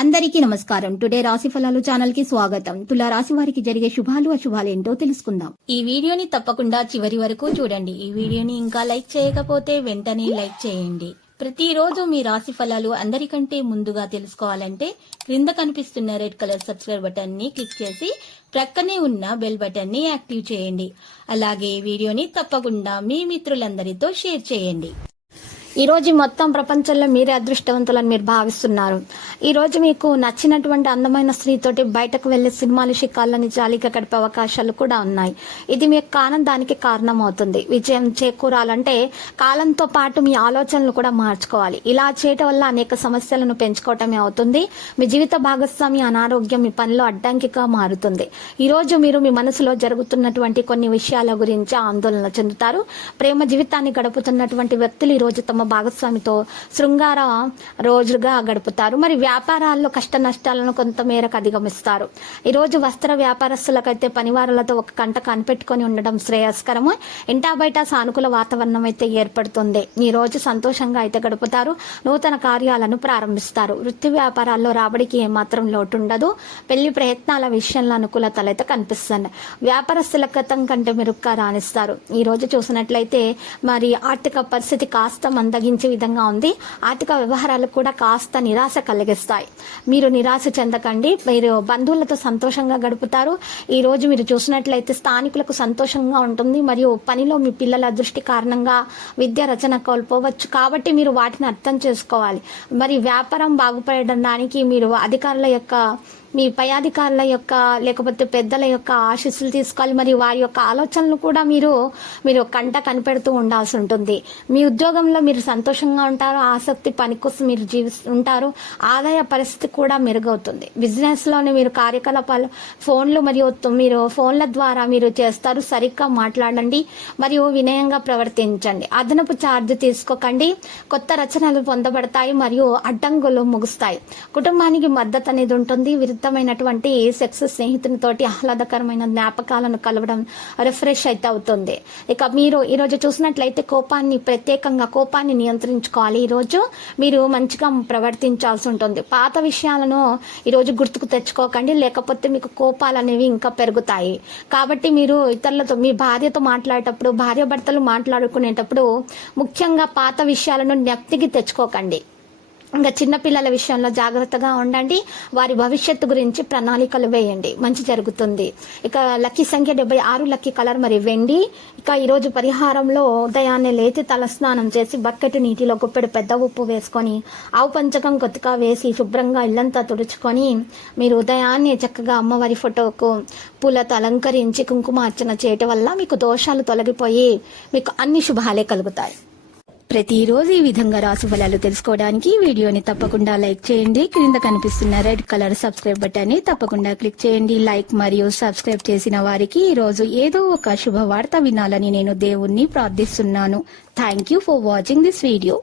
అందరికీ నమస్కారం. టుడే రాశి ఫలాలు ఛానల్ కి స్వాగతం. తులా రాశి వారికి జరిగే శుభాలు అశుభాలు ఏంటో తెలుసుకుందాం. ఈ వీడియోని తప్పకుండా చివరి వరకు చూడండి. ఈ వీడియోని ఇంకా లైక్ చేయకపోతే వెంటనే లైక్ చేయండి. ప్రతిరోజు మీ రాశి ఫలాలు అందరికంటే ముందుగా తెలుసుకోవాలంటే క్రింద కనిపిస్తున్న రెడ్ కలర్ సబ్స్క్రైబ్ బటన్ ని క్లిక్ చేసి ప్రక్కనే ఉన్న బెల్ బటన్ ని యాక్టివ్ చేయండి. అలాగే ఈ వీడియోని తప్పకుండా మీ మిత్రులందరితో షేర్ చేయండి. ఈ రోజు మొత్తం ప్రపంచంలో మీరే అదృష్టవంతులని మీరు భావిస్తున్నారు. ఈ రోజు మీకు నచ్చినటువంటి అందమైన స్త్రీతోటి బయటకు వెళ్లి సినిమాలు షికార్లని జాలీగా గడిపే అవకాశాలు కూడా ఉన్నాయి. ఇది మీ ఆనందానికి కారణం అవుతుంది. విజయం చేకూరాలంటే కాలంతో పాటు మీ ఆలోచనలు కూడా మార్చుకోవాలి. ఇలా చేయటం వల్ల అనేక సమస్యలను పెంచుకోవటమే అవుతుంది. మీ జీవిత భాగస్వామి అనారోగ్యం మీ పనిలో అడ్డంకిగా మారుతుంది. ఈ రోజు మీరు మీ మనసులో జరుగుతున్నటువంటి కొన్ని విషయాల గురించి ఆందోళన చెందుతారు. ప్రేమ జీవితాన్ని గడుపుతున్నటువంటి వ్యక్తులు ఈ రోజు తమ భాగస్వామితో శృంగార రోజుగా గడుపుతారు. మరి వ్యాపారాల్లో కష్ట నష్టాలను కొంత మేరకు అధిగమిస్తారు. ఈ రోజు వస్త్ర వ్యాపారస్తులకైతే పనివారులతో ఒక కంట కనిపెట్టుకుని ఉండడం శ్రేయస్కరము. ఇంటా బయట సానుకూల వాతావరణం అయితే ఏర్పడుతుంది. ఈ రోజు సంతోషంగా అయితే గడుపుతారు. నూతన కార్యాలను ప్రారంభిస్తారు. వృత్తి వ్యాపారాల్లో రాబడికి ఏమాత్రం లోటు ఉండదు. పెళ్లి ప్రయత్నాల విషయంలో అనుకూలతలు అయితే కనిపిస్తుంది. వ్యాపారస్తుల గతం కంటే మెరుగ్గా రాణిస్తారు. ఈ రోజు చూసినట్లయితే మరి ఆర్థిక పరిస్థితి కాస్త మందగించే విధంగా ఉంది. ఆర్థిక వ్యవహారాలు కూడా కాస్త నిరాశ కలిగిస్తాయి. మీరు నిరాశ చెందకండి. మీరు బంధువులతో సంతోషంగా గడుపుతారు. ఈ రోజు మీరు చూసినట్లయితే స్థానికులకు సంతోషంగా ఉంటుంది. మరియు పనిలో మీ పిల్లల దృష్టి కారణంగా విద్య రచన కోల్పోవచ్చు. కాబట్టి మీరు వాటిని అర్థం చేసుకోవాలి. మరి వ్యాపారం బాగుపడడానికి మీరు అధికారుల యొక్క మీ పై అధికారుల యొక్క లేకపోతే పెద్దల యొక్క ఆశీస్సులు తీసుకోవాలి. మరియు వారి యొక్క ఆలోచనలు కూడా మీరు కంట కనిపెడుతూ ఉండాల్సి ఉంటుంది. మీ ఉద్యోగంలో మీరు సంతోషంగా ఉంటారు. ఆసక్తి పని కోసం మీరు ఉంటారు. ఆదాయ పరిస్థితి కూడా మెరుగవుతుంది. బిజినెస్ లోని మీరు కార్యకలాపాలు ఫోన్లు మరియు మీరు ఫోన్ల ద్వారా మీరు చేస్తారు. సరిగ్గా మాట్లాడండి మరియు వినయంగా ప్రవర్తించండి. అదనపు ఛార్జ్ తీసుకోకండి. కొత్త రచనలు పొందబడతాయి మరియు అడ్డంకులు ముగుస్తాయి. కుటుంబానికి మద్దతు అనేది ఉంటుంది. విరుద్ధమైనటువంటి సెక్స్ స్నేహితునితోటి ఆహ్లాదకరమైన జ్ఞాపకాలను కలవడం రిఫ్రెష్ అయితే అవుతుంది. ఇక మీరు ఈరోజు చూసినట్లయితే కోపాన్ని నియంత్రించుకోవాలి. ఈరోజు మీరు మంచిగా ప్రవర్తించాల్సి ఉంటుంది. పాత విషయాలను ఈరోజు గుర్తుకు తెచ్చుకోకండి. లేకపోతే మీకు కోపాలు అనేవి ఇంకా పెరుగుతాయి. కాబట్టి మీరు ఇతరులతో మీ భార్యతో మాట్లాడేటప్పుడు భార్యాభర్తలు మాట్లాడుకునేటప్పుడు ముఖ్యంగా పాత విషయాలను జ్ఞప్తికి తెచ్చుకోకండి. ఇంకా చిన్నపిల్లల విషయంలో జాగ్రత్తగా ఉండండి. వారి భవిష్యత్తు గురించి ప్రణాళికలు వేయండి. మంచి జరుగుతుంది. ఇక లక్కీ సంఖ్య 76, లక్కీ కలర్ మరి వెండి. ఇక ఈరోజు పరిహారంలో ఉదయాన్నే లేచి తలస్నానం చేసి బకెట్ నీటిలో గుప్పెడు పెద్ద ఉప్పు వేసుకొని ఆవు పంచకం కొద్దిగా వేసి శుభ్రంగా ఇల్లంతా తుడుచుకొని మీరు ఉదయాన్నే చక్కగా అమ్మవారి ఫోటోకు పూలతో అలంకరించి కుంకుమార్చన చేయటం వల్ల మీకు దోషాలు తొలగిపోయి మీకు అన్ని శుభాలే కలుగుతాయి. ప్రతిరోజు ఈ విధంగా రాశి ఫలాలు తెలుసుకోవడానికి వీడియోని తప్పకుండా లైక్ చేయండి. క్రింద కనిపిస్తున్న రెడ్ కలర్ సబ్స్క్రైబ్ బటన్ ని తప్పకుండా క్లిక్ చేయండి. లైక్ మరియు సబ్స్క్రైబ్ చేసిన వారికి ఈ రోజు ఏదో ఒక శుభవార్త వినాలని నేను దేవుణ్ణి ప్రార్థిస్తున్నాను. Thank you for watching this video.